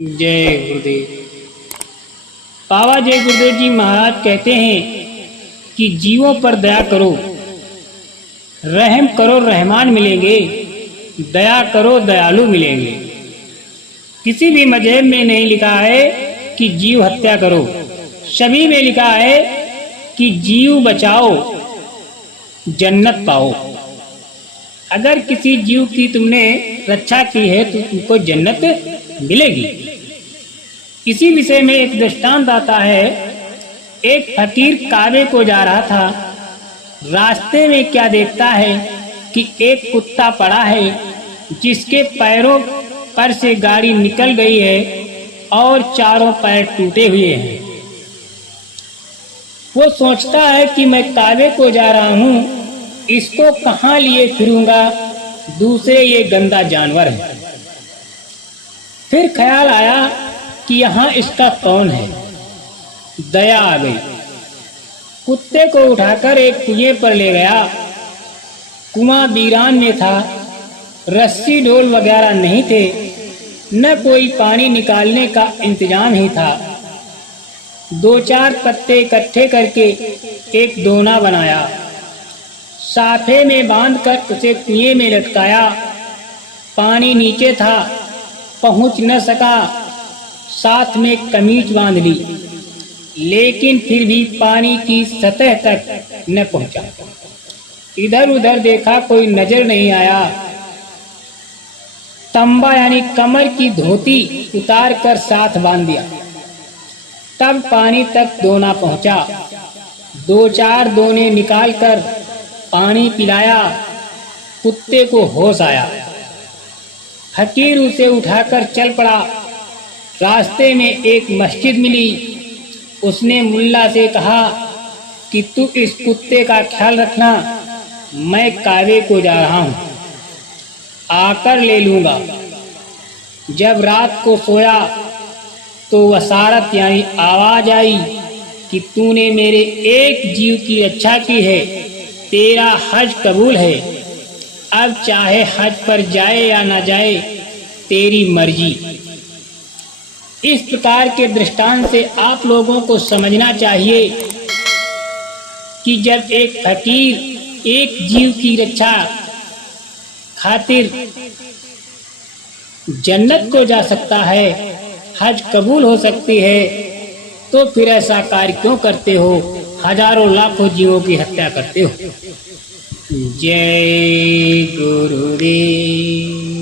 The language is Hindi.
जय गुरुदेव। बाबा जय गुरुदेव जी महाराज कहते हैं कि जीवों पर दया करो, रहम करो रहमान मिलेंगे, दया करो दयालु मिलेंगे। किसी भी मजहब में नहीं लिखा है कि जीव हत्या करो, सभी में लिखा है कि जीव बचाओ जन्नत पाओ। अगर किसी जीव की तुमने रक्षा की है तो तुमको जन्नत मिलेगी। इसी विषय में एक दृष्टांत आता है। एक फकीर काबे को जा रहा था। रास्ते में क्या देखता है कि एक कुत्ता पड़ा है जिसके पैरों पर से गाड़ी निकल गई है और चारों पैर टूटे हुए हैं। वो सोचता है कि मैं काबे को जा रहा हूँ, इसको कहाँ लिए फिरूंगा, दूसरे ये गंदा जानवर है। फिर ख्याल आया कि यहाँ इसका कौन है। दया आ गई, कुत्ते को उठाकर एक कुएं पर ले गया। कुआं वीरान में था, रस्सी डोल वगैरह नहीं थे, न कोई पानी निकालने का इंतजाम ही था। दो चार पत्ते इकट्ठे करके एक दोना बनाया, साफे में बांधकर उसे कुएं में लटकाया। पानी नीचे था, पहुंच न सका, साथ में कमीज बांध ली, लेकिन फिर भी पानी की सतह तक न पहुंचा। इधर उधर देखा, कोई नजर नहीं आया। तंबा यानी कमर की धोती उतार कर साथ बांध दिया, तब पानी तक दोना पहुंचा। दो चार दोने निकालकर पानी पिलाया, कुत्ते को होश आया। फकीर उसे उठाकर चल पड़ा। रास्ते में एक मस्जिद मिली। उसने मुल्ला से कहा कि तू इस कुत्ते का ख्याल रखना, मैं काबे को जा रहा हूँ, आकर ले लूँगा। जब रात को सोया तो वसारत यानी आवाज़ आई कि तूने मेरे एक जीव की रक्षा की है, तेरा हज कबूल है। अब चाहे हज पर जाए या ना जाए, तेरी मर्जी। इस प्रकार के दृष्टांत से आप लोगों को समझना चाहिए कि जब एक फकीर एक जीव की रक्षा खातिर जन्नत को जा सकता है, हज कबूल हो सकती है, तो फिर ऐसा कार्य क्यों करते हो? हजारों लाखों जीवों की हत्या करते हो। जय गुरुदेव।